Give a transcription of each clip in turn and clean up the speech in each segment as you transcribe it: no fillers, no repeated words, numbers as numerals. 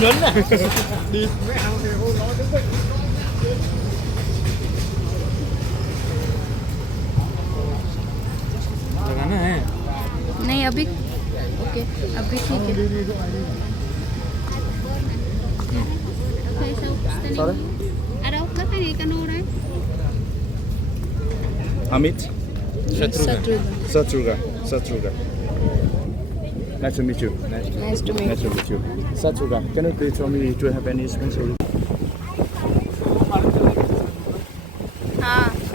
nhấn này. Đi. लगाना है नहीं अभी ओके अभी ठीक है ở đâu có cái gì cano đây Amit? Satruga. Satruga. Nice to meet you. Nice to meet you. Satruga, can you please tell me, do you have any special? हाँ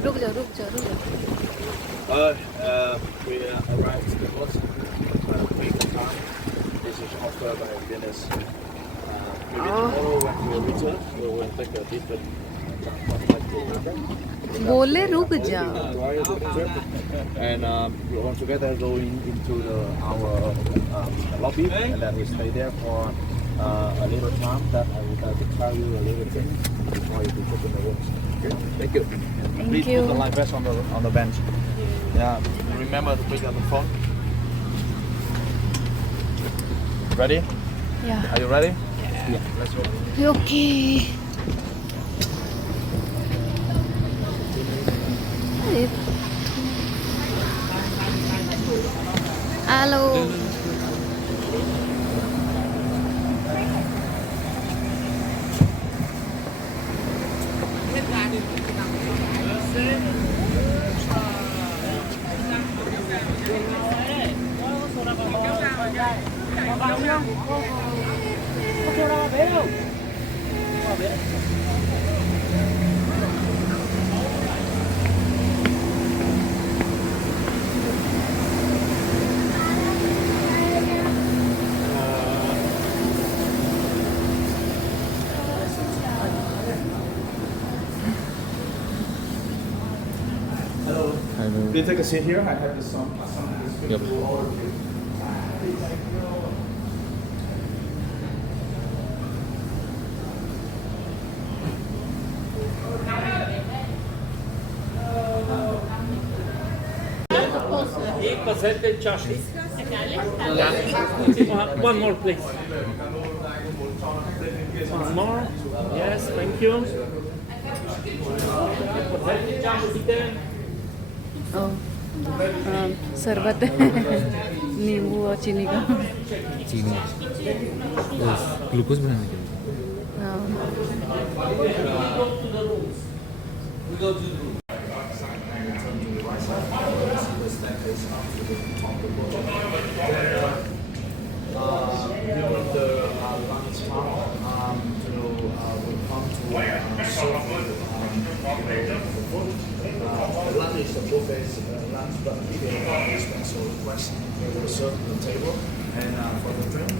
रुक जाओ We arrived in Boston. This is offered by Venice. Maybe tomorrow when we return, we will take a different बोले रुक जा and we all together going into our lobby, and then we stay there for a little time. That I will try to tell you a little thing before you put in the room. Okay, thank you. Please you. put the life vest on the bench. Yeah, remember to pick up the phone. Ready? Yeah. Are you ready? Yeah. Let's go. Okay. Alo. I will. You take a seat here. I have this some Yep. One more, please. One more. Yes, thank you. Oh, शरबत नींबू और चीनी का. चीनी glucose बनाने के लिए. During the lunch time, we come to serve the food. Lunch is a buffet lunch, but if you have a special request, we will serve the table. And for the drink,